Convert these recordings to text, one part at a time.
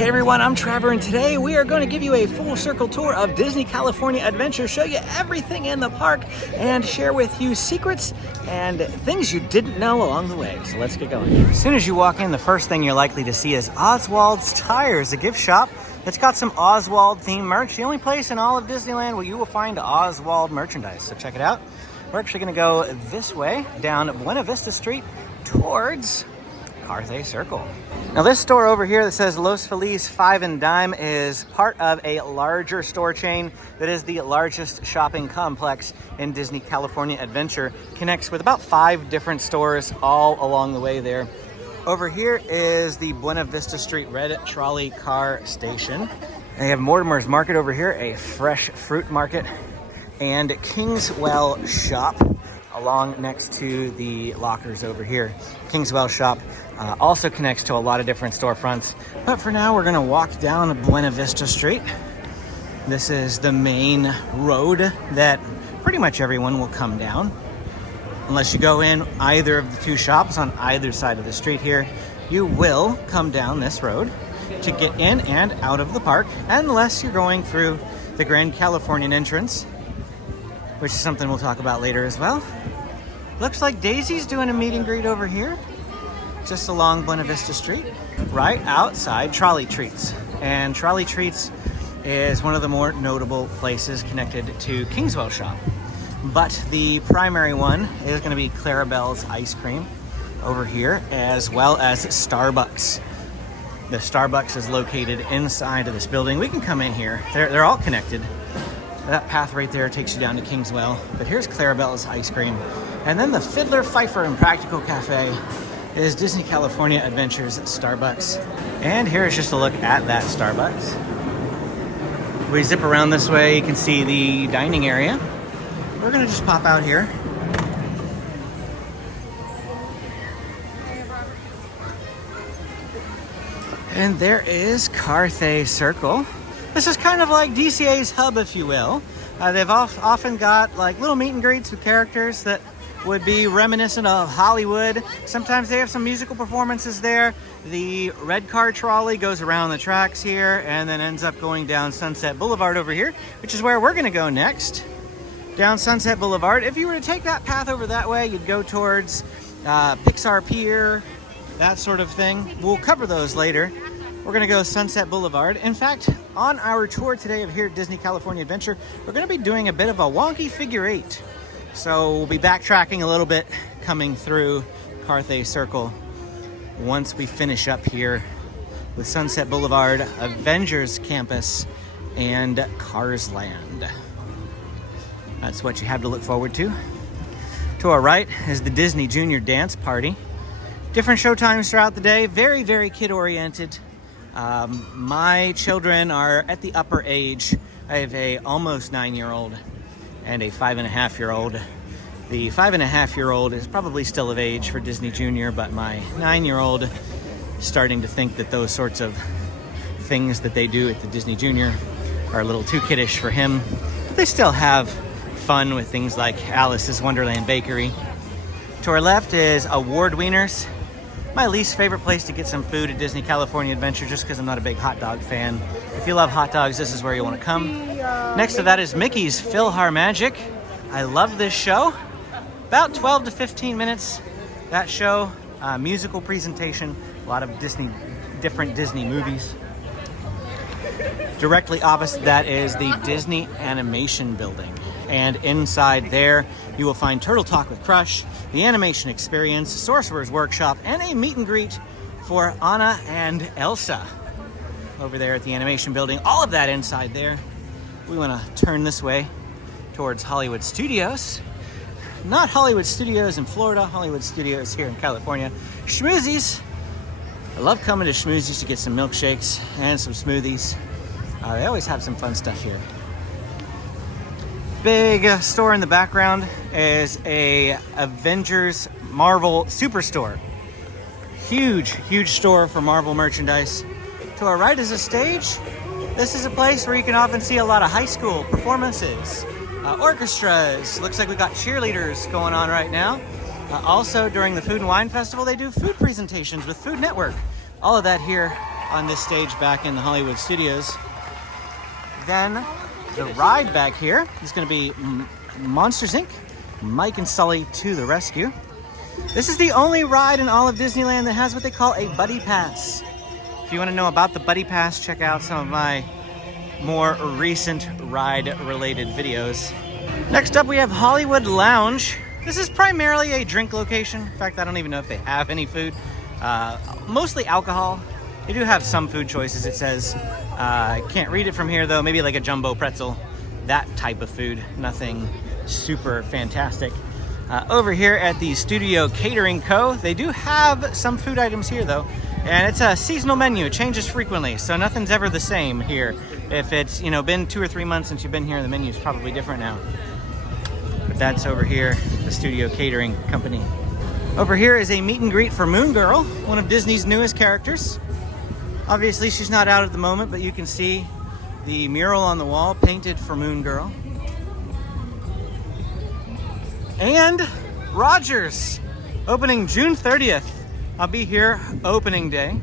Hey everyone, I'm Trevor, and today we are going to give you a full circle tour of Disney California Adventure, show you everything in the park, and share with you secrets and things you didn't know along the way. So let's get going. As soon as you walk in, the first thing you're likely to see is Oswald's Tires, a gift shop that's got some Oswald themed merch. The only place in all of Disneyland where you will find Oswald merchandise, so check it out. We're actually going to go this way down Buena Vista Street towards Carthay Circle. Now this store over here that says Los Feliz 5 and Dime is part of a larger store chain that is the largest shopping complex in Disney California Adventure. Connects with about 5 different stores all along the way there. Over here is the Buena Vista Street Red Trolley Car Station. They have Mortimer's Market over here, a fresh fruit market, and Kingswell Shop along next to the lockers over here. Kingswell Shop also connects to a lot of different storefronts. But for now, we're gonna walk down Buena Vista Street. This is the main road that pretty much everyone will come down. Unless you go in either of the 2 shops on either side of the street here, you will come down this road to get in and out of the park, unless you're going through the Grand Californian entrance, which is something we'll talk about later as well. Looks like Daisy's doing a meet and greet over here, just along Buena Vista Street, right outside Trolley Treats. And Trolley Treats is one of the more notable places connected to Kingswell Shop. But the primary one is going to be Clarabelle's Ice Cream over here, as well as Starbucks. The Starbucks is located inside of this building. We can come in here. They're all connected. That path right there takes you down to Kingswell. But here's Clarabelle's Ice Cream. And then the Fiddler, Fifer, and Practical Cafe is Disney California Adventure's Starbucks. And here's just a look at that Starbucks. We zip around this way, you can see the dining area. We're gonna just pop out here. And there is Carthay Circle. This is kind of like DCA's hub, if you will. They've often got like little meet and greets with characters that would be reminiscent of Hollywood. Sometimes they have some musical performances there. The red car trolley goes around the tracks here and then ends up going down Sunset Boulevard over here, which is where we're gonna go next. Down Sunset Boulevard. If you were to take that path over that way, you'd go towards Pixar Pier, that sort of thing. We'll cover those later. We're gonna go Sunset Boulevard. In fact, on our tour today of here at Disney California Adventure, we're gonna be doing a bit of a wonky figure 8. So we'll be backtracking a little bit coming through Carthay Circle once we finish up here with Sunset Boulevard, Avengers Campus, and Cars Land. That's what you have to look forward to. To our right is the Disney Junior Dance Party. Different show times throughout the day, very, very kid-oriented. My children are at the upper age. I have a almost 9-year-old and a 5.5-year-old. The 5.5-year-old is probably still of age for Disney Junior, but my 9-year-old is starting to think that those sorts of things that they do at the Disney Junior are a little too kiddish for him. But they still have fun with things like Alice's Wonderland Bakery. To our left is Award Wieners. My least favorite place to get some food at Disney California Adventure, just because I'm not a big hot dog fan. If you love hot dogs, this is where you want to come. Next to that is Mickey's PhilharMagic. I love this show. About 12 to 15 minutes. That show, musical presentation, a lot of different Disney movies. Directly opposite that is the Disney Animation Building. And inside there, you will find Turtle Talk with Crush, the Animation Experience, Sorcerer's Workshop, and a meet and greet for Anna and Elsa over there at the Animation Building. All of that inside there. We want to turn this way towards Hollywood Studios. Not Hollywood Studios in Florida, Hollywood Studios here in California. Schmoozies. I love coming to Schmoozies to get some milkshakes and some smoothies. They always have some fun stuff here. Big store in the background is a Avengers Marvel Superstore. Huge, huge store for Marvel merchandise. To our right is a stage. This is a place where you can often see a lot of high school performances, orchestras. Looks like we got cheerleaders going on right now. Also, during the Food and Wine Festival, they do food presentations with Food Network. All of that here on this stage back in the Hollywood studios. Then the ride back here is going to be Monsters Inc. Mike and Sully to the rescue. This is the only ride in all of Disneyland that has what they call a buddy pass. If you want to know about the buddy pass, check out some of my more recent ride-related videos. Next up, we have Hollywood Lounge. This is primarily a drink location. In fact, I don't even know if they have any food. Mostly alcohol. They do have some food choices, it says. I can't read it from here, though. Maybe like a jumbo pretzel, that type of food. Nothing super fantastic. Over here at the Studio Catering Co., they do have some food items here, though. And it's a seasonal menu. It changes frequently, so nothing's ever the same here. If it's, been 2 or 3 months since you've been here, the menu's probably different now. But that's over here, the Studio Catering Company. Over here is a meet and greet for Moon Girl, one of Disney's newest characters. Obviously, she's not out at the moment, but you can see the mural on the wall painted for Moon Girl. And Rogers, opening June 30th. I'll be here opening day.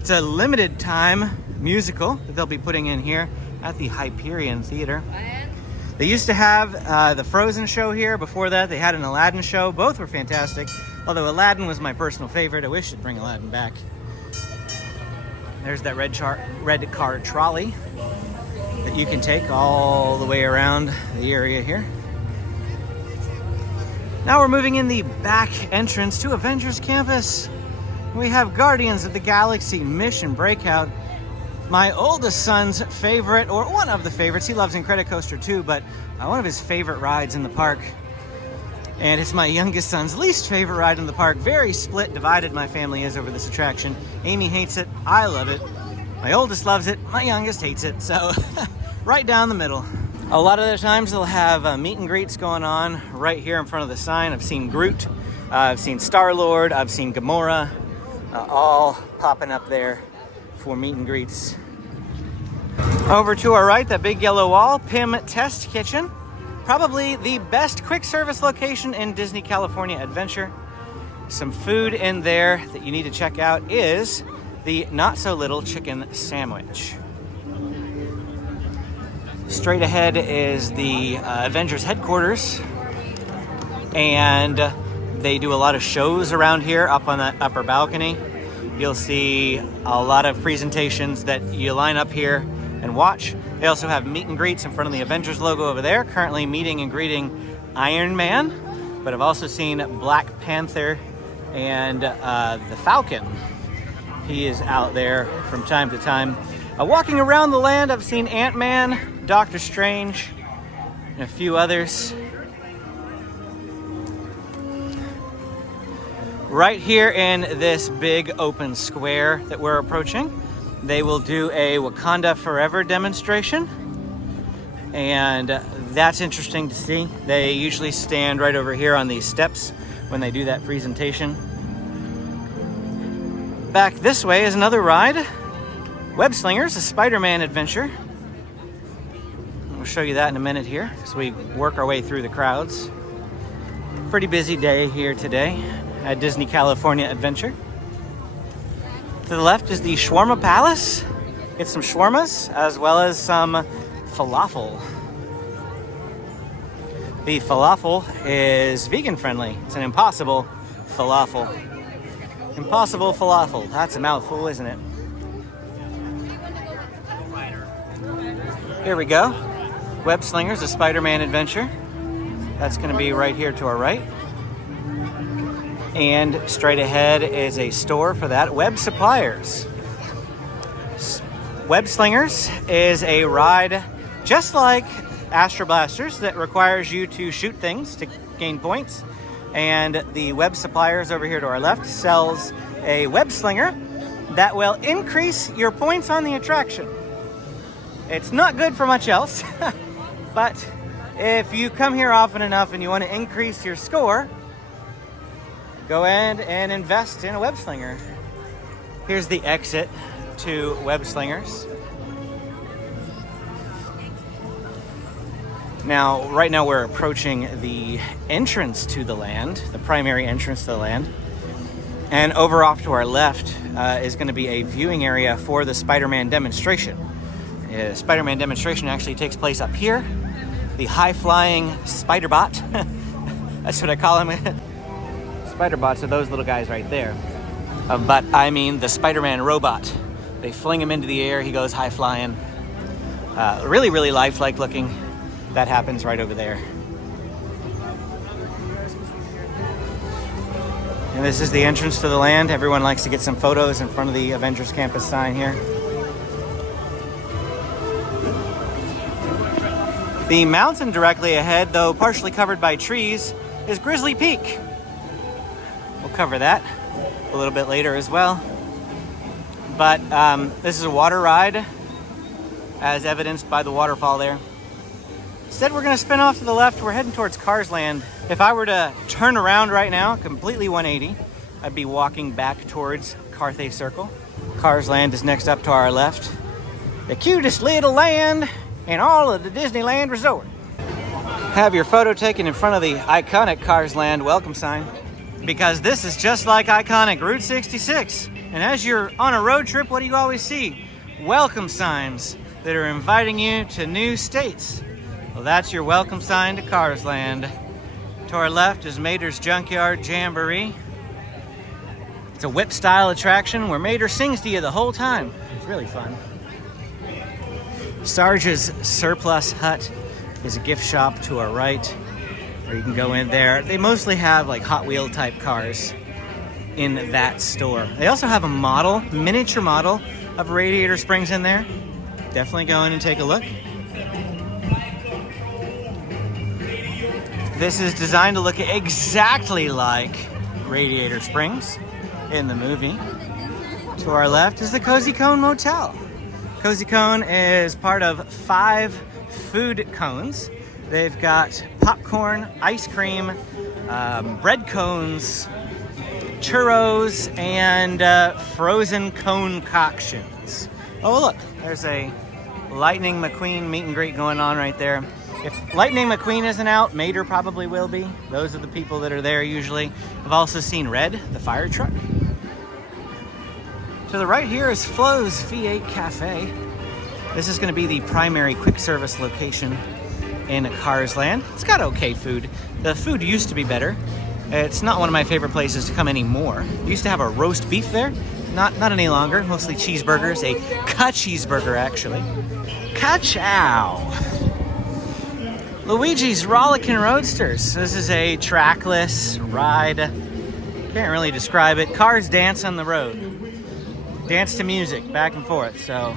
It's a limited time musical that they'll be putting in here at the Hyperion Theater. They used to have the Frozen show here. Before that, they had an Aladdin show. Both were fantastic, although Aladdin was my personal favorite. I wish they'd bring Aladdin back. There's that red car trolley that you can take all the way around the area here. Now we're moving in the back entrance to Avengers Campus. We have Guardians of the Galaxy Mission Breakout. My oldest son's favorite, or one of the favorites, he loves Incredicoaster too, but one of his favorite rides in the park. And it's my youngest son's least favorite ride in the park. Very split, divided my family is over this attraction. Amy hates it, I love it. My oldest loves it, my youngest hates it, so right down the middle. A lot of the times they'll have meet and greets going on right here in front of the sign. I've seen Groot, I've seen Star-Lord, I've seen Gamora, all popping up there for meet and greets. Over to our right, that big yellow wall, Pim Test Kitchen. Probably the best quick service location in Disney California Adventure. Some food in there that you need to check out is the Not So Little Chicken Sandwich. Straight ahead is the Avengers headquarters, and they do a lot of shows around here up on that upper balcony. You'll see a lot of presentations that you line up here and watch. They also have meet and greets in front of the Avengers logo over there, currently meeting and greeting Iron Man, but I've also seen Black Panther and the Falcon. He is out there from time to time. Walking around the land, I've seen Ant-Man, Doctor Strange, and a few others. Right here in this big open square that we're approaching, they will do a Wakanda Forever demonstration. And that's interesting to see. They usually stand right over here on these steps when they do that presentation. Back this way is another ride. Web Slingers, a Spider-Man adventure. We'll show you that in a minute here as we work our way through the crowds. Pretty busy day here today at Disney California Adventure. To the left is the Shawarma Palace. Get some shawarmas as well as some falafel. The falafel is vegan friendly. It's an Impossible falafel. Impossible falafel. That's a mouthful, isn't it? Here we go. Web Slingers, a Spider-Man adventure. That's going to be right here to our right. And straight ahead is a store for that. Web Suppliers. Web Slingers is a ride just like Astro Blasters that requires you to shoot things to gain points. And the Web Suppliers over here to our left sells a web slinger that will increase your points on the attraction. It's not good for much else, but if you come here often enough and you want to increase your score, go ahead and invest in a web slinger. Here's the exit to Web Slingers. Now, right now we're approaching the entrance to the land, the primary entrance to the land. And over off to our left is going to be a viewing area for the Spider-Man demonstration. Spider-Man demonstration actually takes place up here. The high-flying Spider-Bot. That's what I call them. Spider-Bots are those little guys right there. But I mean the Spider-Man robot. They fling him into the air. He goes high-flying. Really, really lifelike looking. That happens right over there. And this is the entrance to the land. Everyone likes to get some photos in front of the Avengers Campus sign here. The mountain directly ahead, though partially covered by trees, is Grizzly Peak. We'll cover that a little bit later as well. But this is a water ride, as evidenced by the waterfall there. Instead, we're going to spin off to the left. We're heading towards Cars Land. If I were to turn around right now, completely 180, I'd be walking back towards Carthay Circle. Cars Land is next up to our left. The cutest little land in all of the Disneyland Resort. Have your photo taken in front of the iconic Cars Land welcome sign, because this is just like iconic Route 66. And as you're on a road trip, what do you always see? Welcome signs that are inviting you to new states. Well, that's your welcome sign to Cars Land. To our left is Mater's Junkyard Jamboree. It's a whip-style attraction where Mater sings to you the whole time. It's really fun. Sarge's Surplus Hut is a gift shop to our right, where you can go in there. They mostly have like Hot Wheel type cars in that store. They also have a miniature model of Radiator Springs in there. Definitely go in and take a look. This is designed to look exactly like Radiator Springs in the movie. To our left is the Cozy Cone Motel. Cozy Cone is part of 5 food cones. They've got popcorn, ice cream, bread cones, churros, and frozen cone concoctions. Oh, look, there's a Lightning McQueen meet and greet going on right there. If Lightning McQueen isn't out, Mater probably will be. Those are the people that are there usually. I've also seen Red, the fire truck. To the right here is Flo's V8 Cafe. This is going to be the primary quick service location in Cars Land. It's got okay food. The food used to be better. It's not one of my favorite places to come anymore. Used to have a roast beef there. Not any longer. Mostly cheeseburgers. A ka-cheeseburger, actually. Ka-chow. Luigi's Rollickin' Roadsters. This is a trackless ride. Can't really describe it. Cars dance on the road. Dance to music, back and forth. So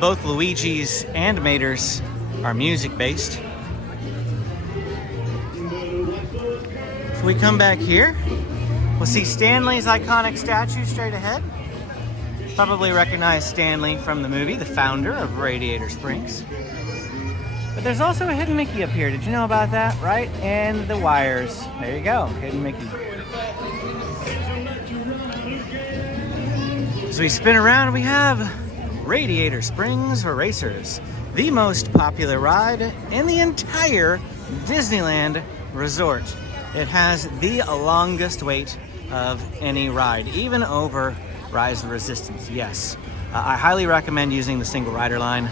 both Luigi's and Mater's are music-based. If we come back here, we'll see Stanley's iconic statue straight ahead. Probably recognize Stanley from the movie, the founder of Radiator Springs. But there's also a hidden Mickey up here. Did you know about that? Right in the wires. There you go, hidden Mickey. As we spin around, we have Radiator Springs Racers, the most popular ride in the entire Disneyland Resort. It has the longest wait of any ride, even over Rise of Resistance. Yes, I highly recommend using the single rider line.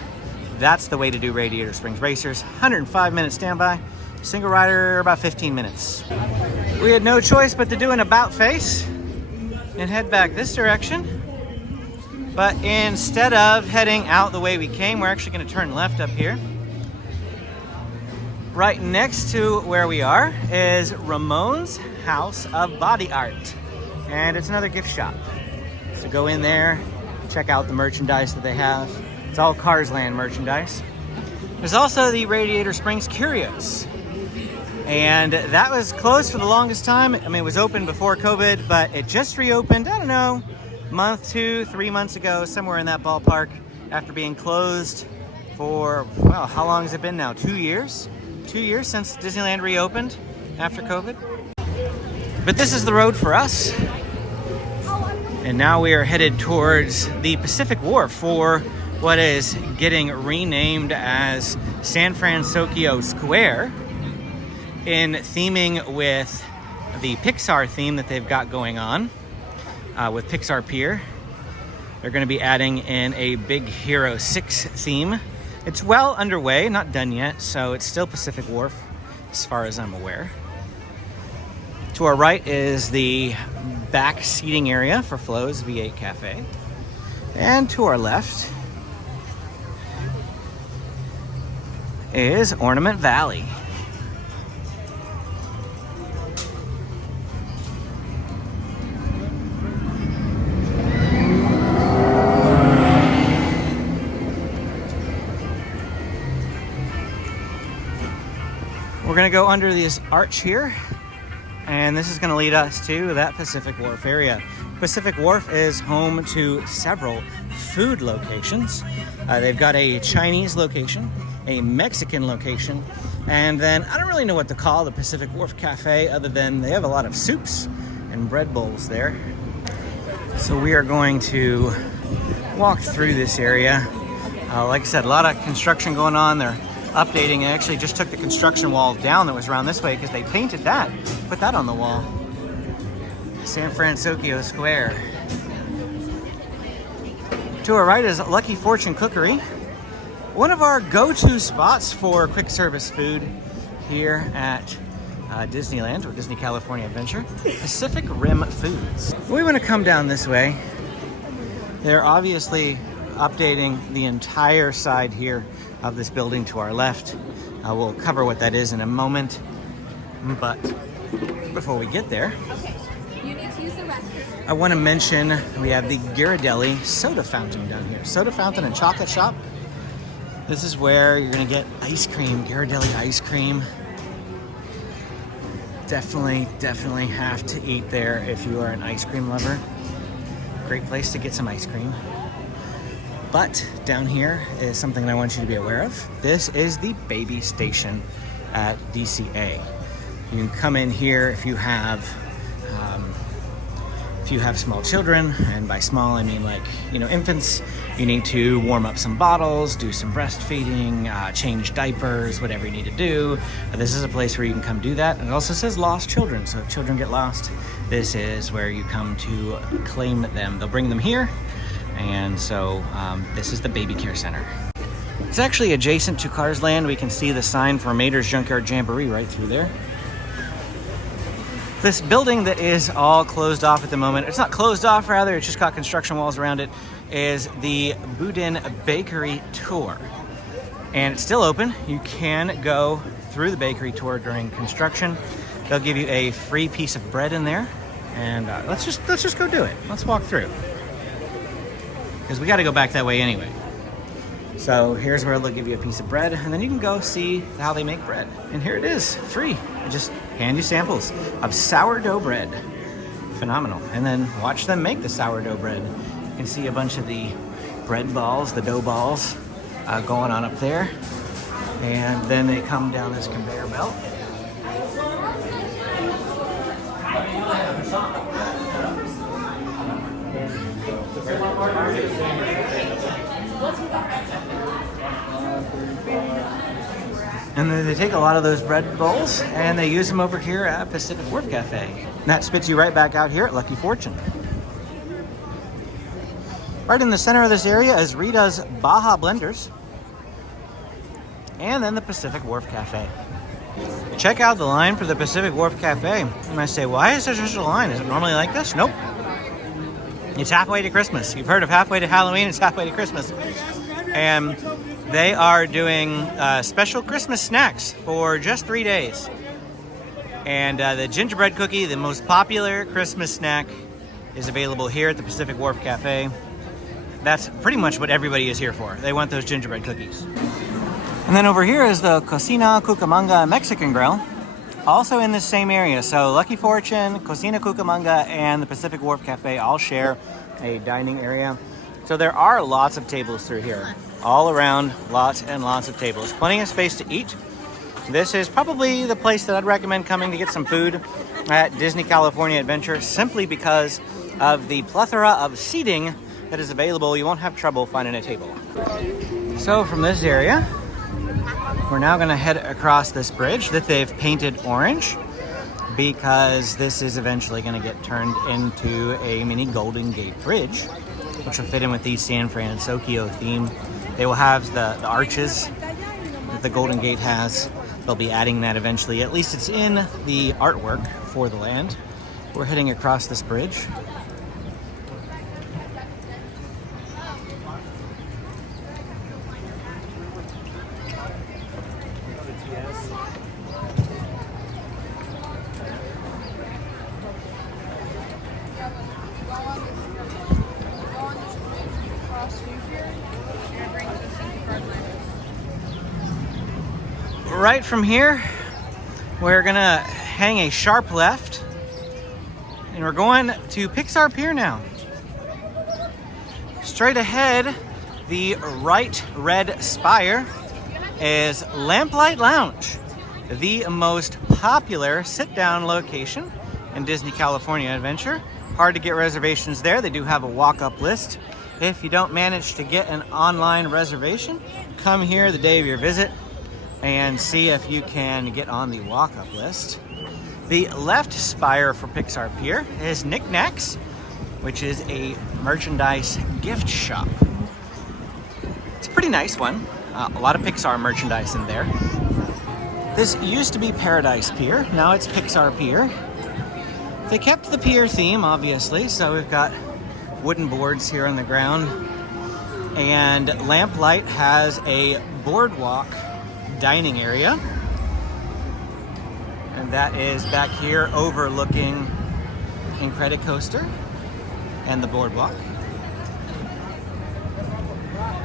That's the way to do Radiator Springs Racers. 105-minute standby, single rider about 15 minutes. We had no choice but to do an about face and head back this direction. But instead of heading out the way we came, we're actually going to turn left up here. Right next to where we are is Ramon's House of Body Art. And it's another gift shop. So go in there, check out the merchandise that they have. It's all Cars Land merchandise. There's also the Radiator Springs Curios. And that was closed for the longest time. I mean, it was open before COVID, but it just reopened, I don't know, month, 2-3 months ago, somewhere in that ballpark, after being closed for, well, how long has it been now? 2 years? 2 years since Disneyland reopened after COVID. But this is the road for us. And now we are headed towards the Pacific Wharf for what is getting renamed as San Fransokyo Square in theming with the Pixar theme that they've got going on with Pixar Pier. They're going to be adding in a Big Hero 6 theme. It's well underway, not done yet, so it's still Pacific Wharf as far as I'm aware. To our right is the back seating area for Flo's V8 Cafe. And to our left is Ornament Valley. We're gonna go under this arch here, and this is gonna lead us to that Pacific Wharf area. Pacific Wharf is home to several food locations. They've got a Chinese location, a Mexican location, and then I don't really know what to call the Pacific Wharf Cafe other than they have a lot of soups and bread bowls there. So we are going to walk through this area. Like I said, a lot of construction going on. They're updating. They actually just took the construction wall down that was around this way because they painted that, put that on the wall. San Fransokyo Square. To our right is Lucky Fortune Cookery, one of our go-to spots for quick service food here at Disneyland, or Disney California Adventure, Pacific Rim Foods. We want to come down this way. They're obviously updating the entire side here of this building to our left. We'll cover what that is in a moment, but before we get there, you need to use the restroom. I want to mention we have the Ghirardelli soda fountain down here. Soda fountain and chocolate shop. This is where you're gonna get ice cream, Ghirardelli ice cream. Definitely have to eat there if you are an ice cream lover. Great place to get some ice cream. But down here is something I want you to be aware of. This is the baby station at DCA. You can come in here if you have small children, and by small I mean like, infants. You need to warm up some bottles, do some breastfeeding, change diapers, whatever you need to do. This is a place where you can come do that. And it also says lost children, so if children get lost, this is where you come to claim them. They'll bring them here. And so this is the Baby Care Center. It's actually adjacent to Cars Land. We can see the sign for Mater's Junkyard Jamboree right through there. This building that is all closed off at the moment, it's not closed off rather, it's just got construction walls around it, is the Boudin Bakery Tour. And it's still open. You can go through the bakery tour during construction. They'll give you a free piece of bread in there. And let's just go do it. Let's walk through, because we got to go back that way anyway. So here's where they'll give you a piece of bread, and then you can go see how they make bread. And here it is, free. They just hand you samples of sourdough bread. Phenomenal. And then watch them make the sourdough bread. You can see a bunch of the bread balls, the dough balls, going on up there. And then they come down this conveyor belt. And then they take a lot of those bread bowls and they use them over here at Pacific Wharf Cafe. And that spits you right back out here at Lucky Fortune. Right in the center of this area is Rita's Baja Blenders. And then the Pacific Wharf Cafe. Check out the line for the Pacific Wharf Cafe. You might say, why is there such a line? Is it normally like this? Nope. It's halfway to Christmas. You've heard of halfway to Halloween, it's halfway to Christmas. And they are doing special Christmas snacks for just 3 days. And the gingerbread cookie, the most popular Christmas snack, is available here at the Pacific Wharf Cafe. That's pretty much what everybody is here for. They want those gingerbread cookies. And then over here is the Cocina Cucamonga Mexican Grill, also in the same area. So Lucky Fortune, Cocina Cucamonga, and the Pacific Wharf Cafe all share a dining area. So there are lots of tables through here. All around, lots and lots of tables. Plenty of space to eat. This is probably the place that I'd recommend coming to get some food at Disney California Adventure, simply because of the plethora of seating that is available. You won't have trouble finding a table. So from this area, we're now going to head across this bridge that they've painted orange. because this is eventually going to get turned into a mini Golden Gate Bridge, which will fit in with the San Fransokyo theme. They will have the arches that the Golden Gate has. They'll be adding that eventually. At least it's in the artwork for the land. We're heading across this bridge. Right from here, we're gonna hang a sharp left, and we're going to Pixar Pier now. Straight ahead, the right red spire is Lamplight Lounge, the most popular sit-down location in Disney California Adventure. Hard to get reservations there. They do have a walk-up list. If you don't manage to get an online reservation, come here the day of your visit and see if you can get on the walk-up list. The left spire for Pixar Pier is Knickknacks, which is a merchandise gift shop. It's a pretty nice one. A lot of Pixar merchandise in there. This used to be Paradise Pier, now it's Pixar Pier. They kept the pier theme, obviously, so we've got wooden boards here on the ground. And Lamplight has a boardwalk dining area, and that is back here overlooking Incredicoaster and the boardwalk.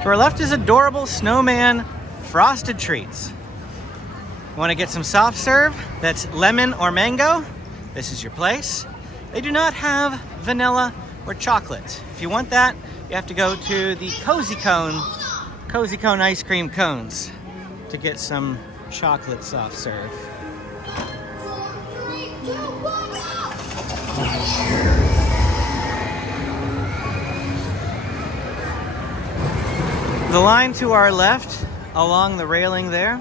To our left is adorable snowman frosted treats. Want to get some soft serve that's lemon or mango? This is your place. They do not have vanilla or chocolate. If you want that, you have to go to the Cozy Cone ice cream cones to get some chocolate soft serve. The line to our left along the railing there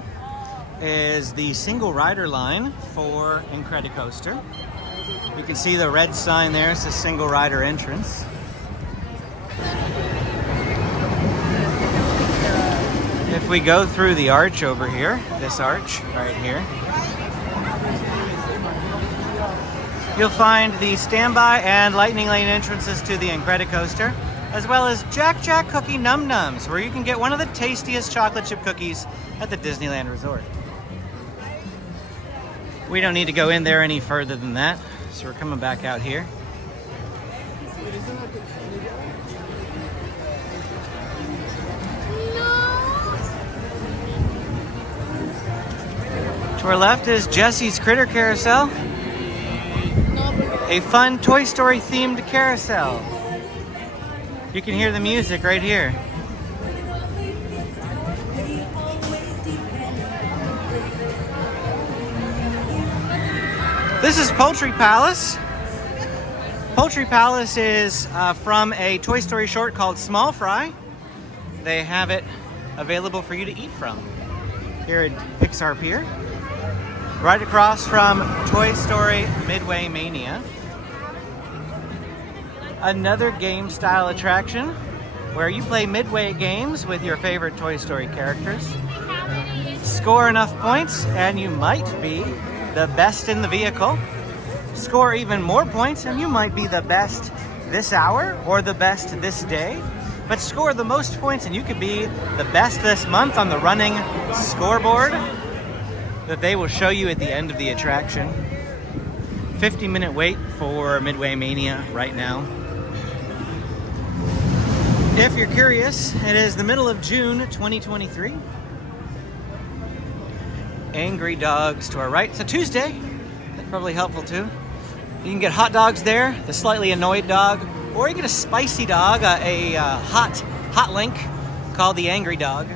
is the single rider line for Incredicoaster. You can see the red sign there. It's a single rider entrance. If we go through the arch over here, this arch right here, you'll find the standby and lightning lane entrances to the Incredicoaster, as well as Jack Jack Cookie Num Nums, where you can get one of the tastiest chocolate chip cookies at the Disneyland Resort. We don't need to go in there any further than that, so we're coming back out here. To our left is Jesse's Critter Carousel, a fun Toy Story themed carousel. You can hear the music right here. This is Poultry Palace. Poultry Palace is from a Toy Story short called Small Fry. They have it available for you to eat from here at Pixar Pier, right across from Toy Story Midway Mania. Another game style attraction where you play Midway games with your favorite Toy Story characters. Score enough points and you might be the best in the vehicle. Score even more points and you might be the best this hour or the best this day. But score the most points and you could be the best this month on the running scoreboard that they will show you at the end of the attraction. 50-minute wait for Midway Mania right now. If you're curious, it is the middle of June 2023. Angry Dogs to our right. It's a Tuesday. That's probably helpful too. You can get hot dogs there, the slightly annoyed dog, or you get a spicy dog, a hot link called the Angry Dog.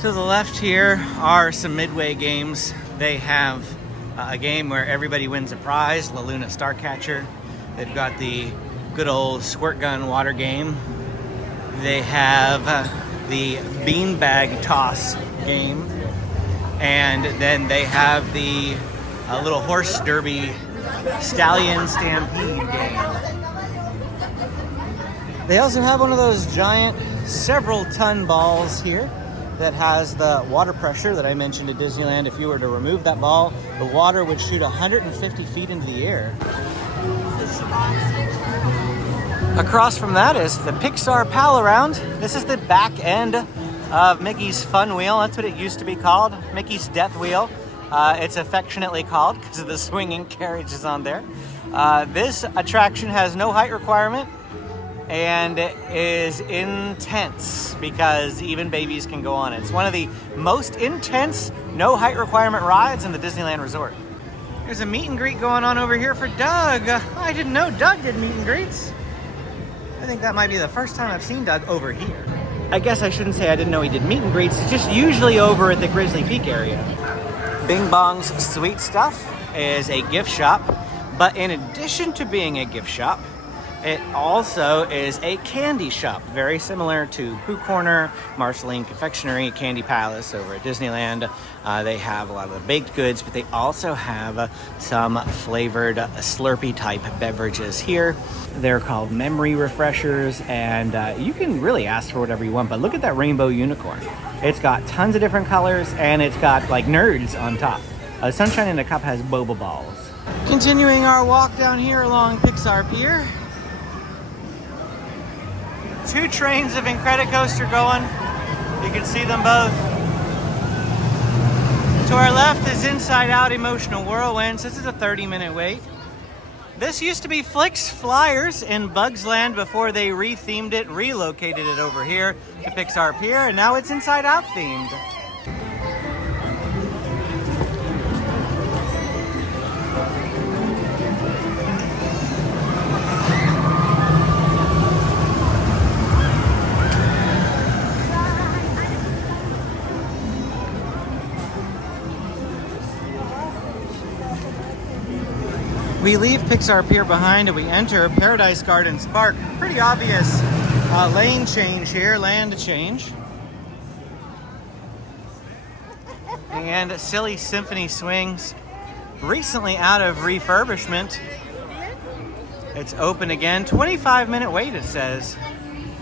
To the left here are some Midway games. They have a game where everybody wins a prize, La Luna Starcatcher. They've got the good old squirt gun water game. They have the beanbag toss game. And then they have the little horse derby stallion stampede game. They also have one of those giant several ton balls here that has the water pressure that I mentioned at Disneyland. If you were to remove that ball, the water would shoot 150 feet into the air. Across from that is the Pixar Pal Around. This is the back end of Mickey's Fun Wheel. That's what it used to be called, Mickey's Death Wheel. It's affectionately called because of the swinging carriages on there. This attraction has no height requirement and is intense because even babies can go on it. It's one of the most intense no height requirement rides in the Disneyland Resort. There's a meet and greet going on over here for Doug. I didn't know Doug did meet and greets. I think that might be the first time I've seen Doug over here. I guess I shouldn't say I didn't know he did meet and greets. It's just usually over at the Grizzly Peak area. Bing Bong's Sweet Stuff is a gift shop, but in addition to being a gift shop, it also is a candy shop, very similar to Pooh Corner, Marceline Confectionery, Candy Palace over at Disneyland. They have a lot of the baked goods, but they also have some flavored Slurpee type beverages here. They're called memory refreshers, and you can really ask for whatever you want, but look at that rainbow unicorn. It's got tons of different colors, and it's got like nerds on top. Sunshine in a Cup has boba balls. Continuing our walk down here along Pixar Pier. 2 trains of Incredicoaster going. You can see them both. To our left is Inside Out Emotional Whirlwinds. This is a 30-minute wait. This used to be Flicks Flyers in Bugs Land before they rethemed it, relocated it over here to Pixar Pier, and now it's Inside Out themed. We leave Pixar Pier behind and we enter Paradise Gardens Park. Pretty obvious lane change here, land change. And Silly Symphony Swings, recently out of refurbishment. It's open again. 25-minute wait, it says.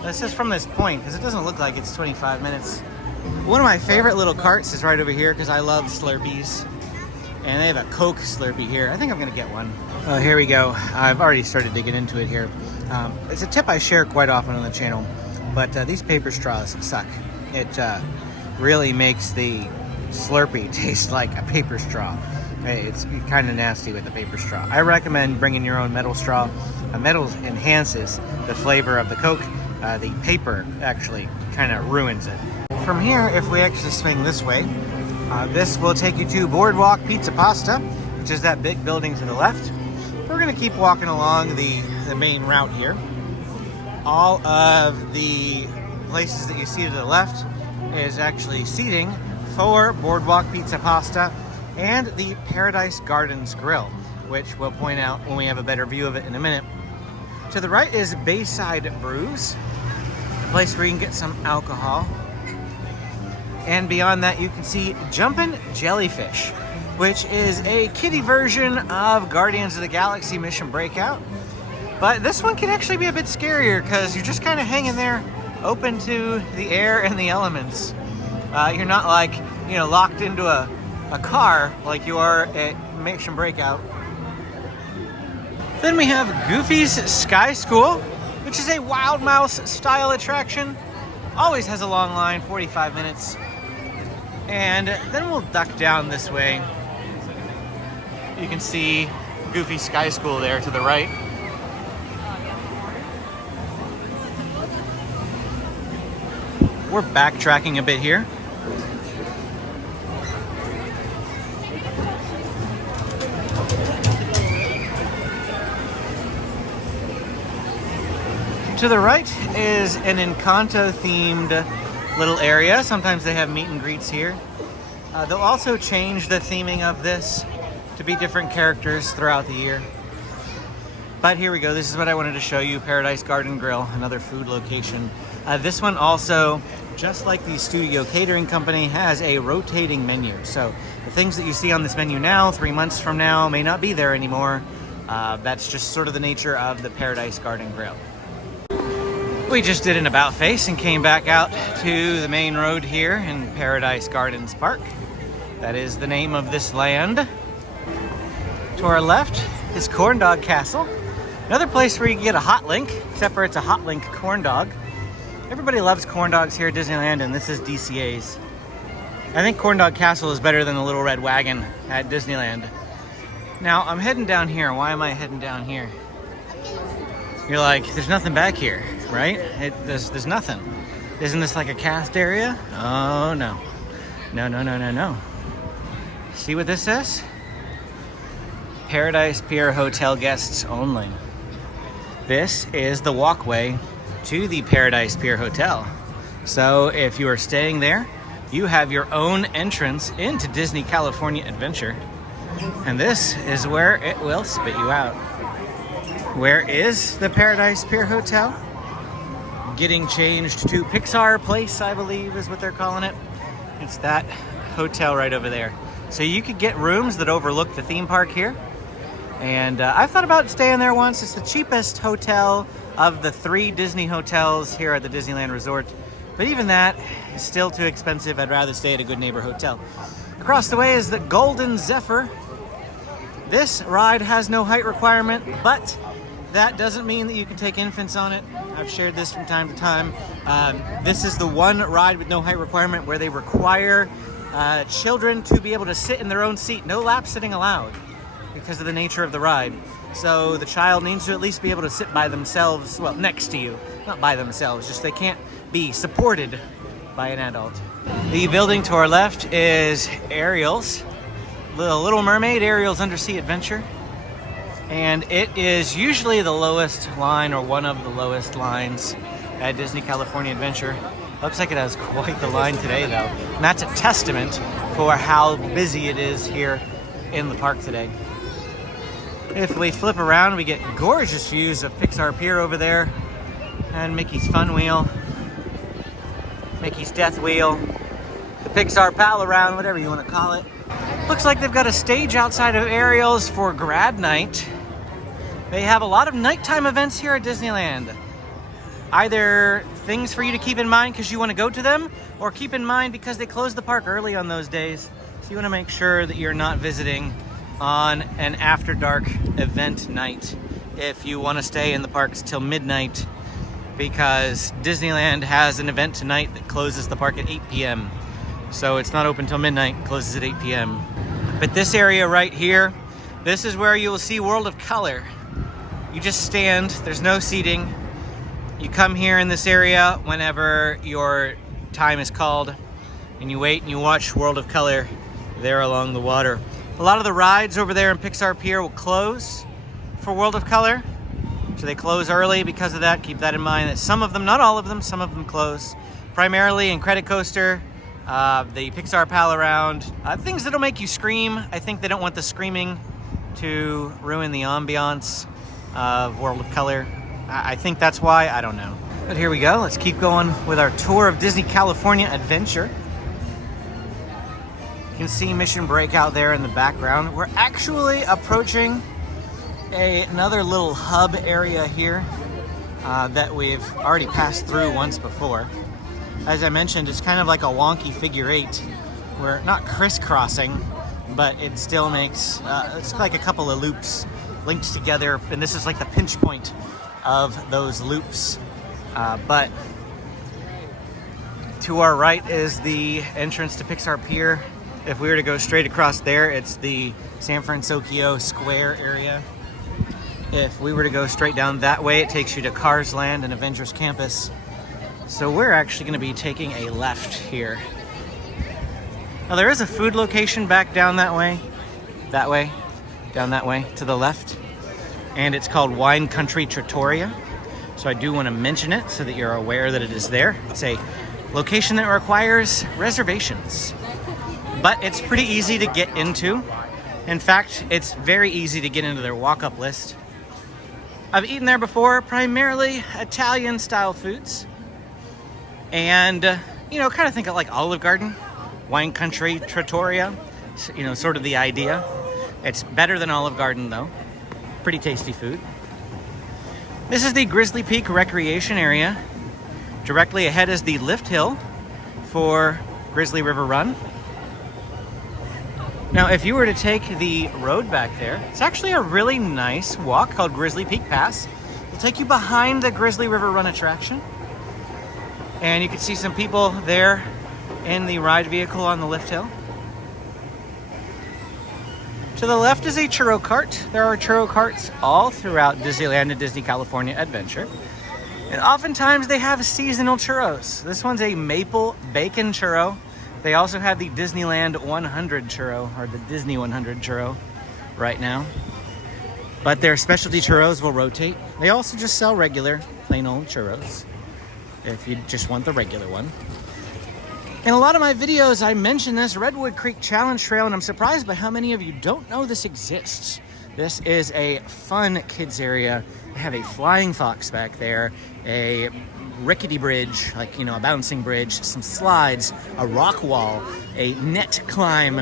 This is from this point because it doesn't look like it's 25 minutes. One of my favorite little carts is right over here because I love Slurpees. And they have a Coke Slurpee here. I think I'm gonna get one. Oh, here we go. I've already started to get into it here. It's a tip I share quite often on the channel, but these paper straws suck. It really makes the Slurpee taste like a paper straw. It's kind of nasty with the paper straw. I recommend bringing your own metal straw. Metal enhances the flavor of the Coke. The paper actually kind of ruins it. From here, if we actually swing this way, this will take you to Boardwalk Pizza Pasta, which is that big building to the left. We're going to keep walking along the main route here. All of the places that you see to the left is actually seating for Boardwalk Pizza Pasta and the Paradise Gardens Grill, which we'll point out when we have a better view of it in a minute. To the right is Bayside Brews, a place where you can get some alcohol. And beyond that, you can see Jumpin' Jellyfish, which is a kiddie version of Guardians of the Galaxy Mission Breakout. But this one can actually be a bit scarier because you're just kind of hanging there, open to the air and the elements. You're not like, locked into a car like you are at Mission Breakout. Then we have Goofy's Sky School, which is a Wild Mouse style attraction. Always has a long line, 45 minutes. And then we'll duck down this way. You can see Goofy Sky School there to the right. We're backtracking a bit here. To the right is an Encanto themed little area. Sometimes they have meet and greets here. They'll also change the theming of this to be different characters throughout the year. But here we go. This is what I wanted to show you. Paradise Garden Grill, another food location. This one also, just like the studio catering company, has a rotating menu. So the things that you see on this menu now, 3 months from now, may not be there anymore. That's just sort of the nature of the Paradise Garden Grill. We just did an about face and came back out to the main road here in Paradise Gardens Park. That is the name of this land. To our left is Corn Dog Castle. Another place where you can get a hot link, except for it's a hot link corn dog. Everybody loves corn dogs here at Disneyland, and this is DCA's. I think Corn Dog Castle is better than the Little Red Wagon at Disneyland. Now, I'm heading down here. Why am I heading down here? You're like, there's nothing back here, right? There's nothing. Isn't this like a cast area? Oh, no. No. See what this says? Paradise Pier Hotel guests only. This is the walkway to the Paradise Pier Hotel. So if you are staying there, you have your own entrance into Disney California Adventure. And this is where it will spit you out. Where is the Paradise Pier Hotel? Getting changed to Pixar Place, I believe is what they're calling it. It's that hotel right over there. So you could get rooms that overlook the theme park here. And I've thought about staying there once. It's the cheapest hotel of the 3 Disney hotels here at the Disneyland Resort. But even that is still too expensive. I'd rather stay at a Good Neighbor Hotel. Across the way is the Golden Zephyr. This ride has no height requirement, but that doesn't mean that you can take infants on it. I've shared this from time to time. This is the one ride with no height requirement where they require children to be able to sit in their own seat. No lap sitting allowed because of the nature of the ride. So the child needs to at least be able to sit by themselves, well, next to you. Not by themselves, just they can't be supported by an adult. The building to our left is Ariel's. The Little Mermaid, Ariel's Undersea Adventure. And it is usually the lowest line, or one of the lowest lines at Disney California Adventure. Looks like it has quite the line today though. And that's a testament for how busy it is here in the park today. If we flip around, we get gorgeous views of Pixar Pier over there, and Mickey's Fun Wheel, Mickey's Death Wheel, the Pixar Pal Around, whatever you want to call it. Looks like they've got a stage outside of Ariel's for grad night. They have a lot of nighttime events here at Disneyland. Either things for you to keep in mind because you want to go to them, or keep in mind because they close the park early on those days. So you want to make sure that you're not visiting on an after dark event night if you want to stay in the parks till midnight, because Disneyland has an event tonight that closes the park at 8 p.m. So it's not open till midnight, closes at 8 p.m. But this area right here, this is where you will see World of Color. You just stand, there's no seating. You come here in this area whenever your time is called, and you wait and you watch World of Color there along the water. A lot of the rides over there in Pixar Pier will close for World of Color. So they close early because of that. Keep that in mind, that some of them, not all of them, some of them close. Primarily in Credit Coaster, the Pixar Pal Around, things that'll make you scream. I think they don't want the screaming to ruin the ambiance of World of Color. I think that's why, I don't know. But here we go, let's keep going with our tour of Disney California Adventure. You can see Mission Breakout there in the background. We're actually approaching another little hub area here that we've already passed through once before. As I mentioned, it's kind of like a wonky figure 8. We're not crisscrossing, but it still makes, it's like a couple of loops linked together, and this is like the pinch point of those loops. But to our right is the entrance to Pixar Pier. If we were to go straight across there, it's the San Fransokyo Square area. If we were to go straight down that way, it takes you to Cars Land and Avengers Campus. So we're actually going to be taking a left here. Now there is a food location back down that way, down that way to the left. And it's called Wine Country Trattoria. So I do want to mention it so that you're aware that it is there. It's a location that requires reservations, but it's pretty easy to get into. In fact, it's very easy to get into their walk-up list. I've eaten there before, primarily Italian style foods. And, you know, kind of think of like Olive Garden, wine country, trattoria, you know, sort of the idea. It's better than Olive Garden though. Pretty tasty food. This is the Grizzly Peak Recreation Area. Directly ahead is the lift hill for Grizzly River Run. Now, if you were to take the road back there, it's actually a really nice walk called Grizzly Peak Pass. It'll take you behind the Grizzly River Run attraction. And you can see some people there in the ride vehicle on the lift hill. To the left is a churro cart. There are churro carts all throughout Disneyland and Disney California Adventure. And oftentimes they have seasonal churros. This one's a maple bacon churro. They also have the Disneyland 100 churro, or the Disney 100 churro right now. But their specialty churros will rotate. They also just sell regular, plain old churros, if you just want the regular one. In a lot of my videos, I mention this Redwood Creek Challenge Trail, and I'm surprised by how many of you don't know this exists. This is a fun kids area. They have a flying fox back there, a rickety bridge, like, you know, a bouncing bridge, some slides, a rock wall, a net climb,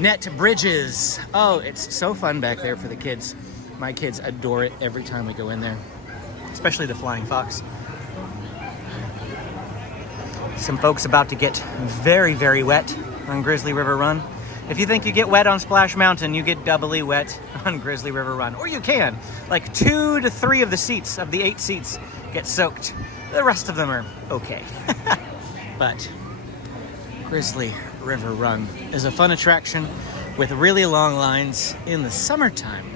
net bridges. Oh, it's so fun back there for the kids. My kids adore it every time we go in there, especially the flying fox. Some folks about to get very, very wet on Grizzly River Run. If you think you get wet on Splash Mountain, you get doubly wet on Grizzly River Run. Or you can. Like 2 to 3 of the seats, of the 8 seats, get soaked. The rest of them are okay. But Grizzly River Run is a fun attraction with really long lines in the summertime.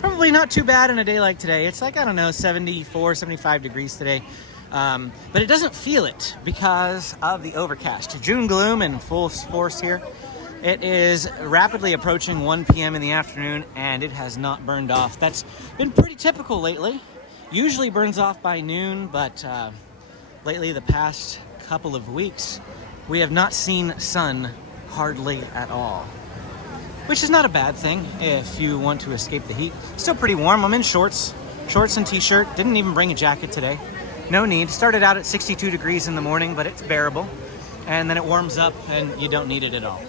Probably not too bad in a day like today. It's like, I don't know, 74, 75 degrees today. But it doesn't feel it because of the overcast. June gloom in full force here. It is rapidly approaching 1 p.m. in the afternoon, and it has not burned off. That's been pretty typical lately. Usually burns off by noon, but lately, the past couple of weeks, we have not seen sun hardly at all. Which is not a bad thing if you want to escape the heat. Still pretty warm. I'm in shorts and t-shirt. Didn't even bring a jacket today. No need. Started out at 62 degrees in the morning, but it's bearable. And then it warms up and you don't need it at all.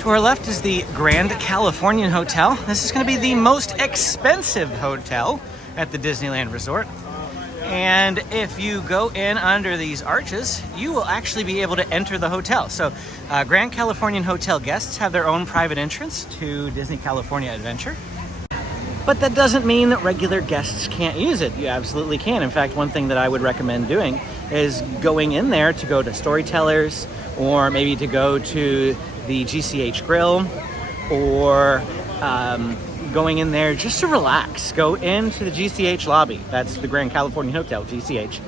To our left is the Grand Californian Hotel. This is going to be the most expensive hotel at the Disneyland Resort. And if you go in under these arches, you will actually be able to enter the hotel. So Grand Californian Hotel guests have their own private entrance to Disney California Adventure. But that doesn't mean that regular guests can't use it. You absolutely can. In fact, one thing that I would recommend doing is going in there to go to Storytellers, or maybe to go to the GCH Grill, or going in there just to relax. Go into the GCH lobby. That's the Grand Californian Hotel, GCH.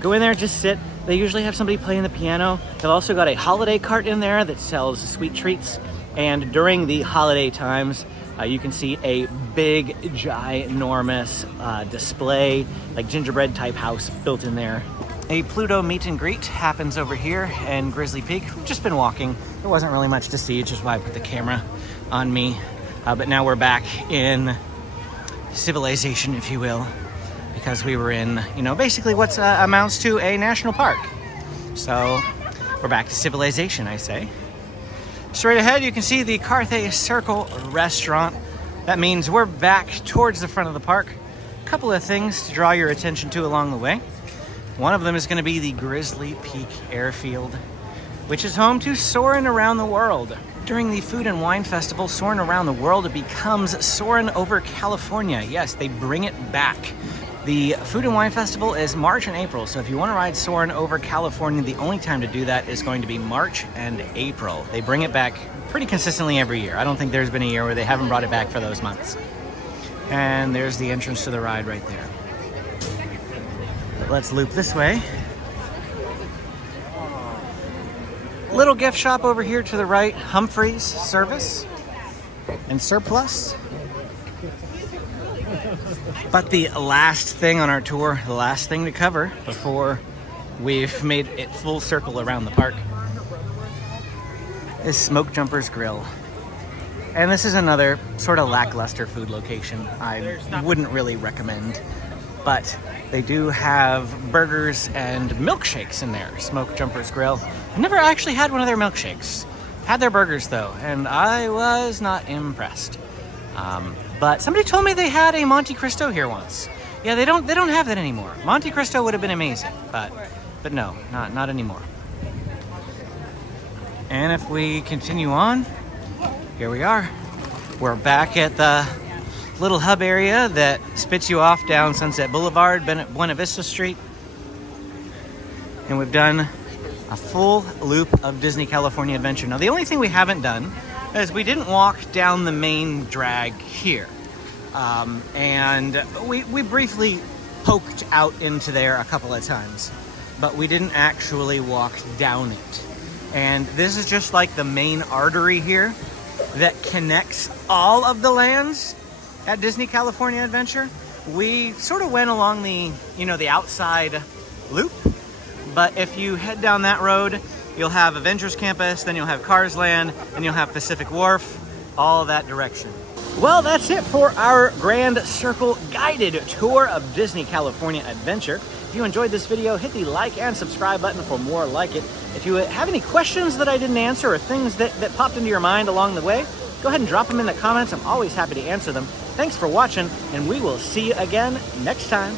Go in there, just sit. They usually have somebody playing the piano. They've also got a holiday cart in there that sells sweet treats. And during the holiday times, you can see a big, ginormous display, like gingerbread type house built in there. A Pluto meet and greet happens over here in Grizzly Peak. We've just been walking. There wasn't really much to see, which is why I put the camera on me. But now we're back in civilization, if you will, because we were in, you know, basically what amounts to a national park. So we're back to civilization, I say. Straight ahead, you can see the Carthay Circle restaurant. That means we're back towards the front of the park. A couple of things to draw your attention to along the way. One of them is going to be the Grizzly Peak Airfield, which is home to Soarin' Around the World. During the Food and Wine Festival, Soarin' Around the World becomes Soarin' Over California. Yes, they bring it back. The Food and Wine Festival is March and April, so if you want to ride Soarin' Over California, the only time to do that is going to be March and April. They bring it back pretty consistently every year. I don't think there's been a year where they haven't brought it back for those months. And there's the entrance to the ride right there. But let's loop this way. Little gift shop over here to the right, Humphreys Service and Surplus. But the last thing on our tour, the last thing to cover before we've made it full circle around the park, is Smoke Jumper's Grill. And this is another sort of lackluster food location I wouldn't really recommend. But they do have burgers and milkshakes in there, Smoke Jumper's Grill. I've never actually had one of their milkshakes. Had their burgers though, and I was not impressed. But somebody told me they had a Monte Cristo here once. Yeah, they don't have that anymore. Monte Cristo would have been amazing, but no, not anymore. And if we continue on, here we are. We're back at the little hub area that spits you off down Sunset Boulevard, Buena Vista Street. And we've done a full loop of Disney California Adventure. Now, the only thing we haven't done is we didn't walk down the main drag here. And we briefly poked out into there a couple of times, but we didn't actually walk down it. And this is just like the main artery here that connects all of the lands at Disney California Adventure. We sort of went along the, the outside loop, but if you head down that road, you'll have Avengers Campus, then you'll have Cars Land, and you'll have Pacific Wharf, all that direction. Well, that's it for our Grand Circle guided tour of Disney California Adventure. If you enjoyed this video, hit the like and subscribe button for more like it. If you have any questions that I didn't answer or things that popped into your mind along the way, go ahead and drop them in the comments. I'm always happy to answer them. Thanks for watching, and we will see you again next time.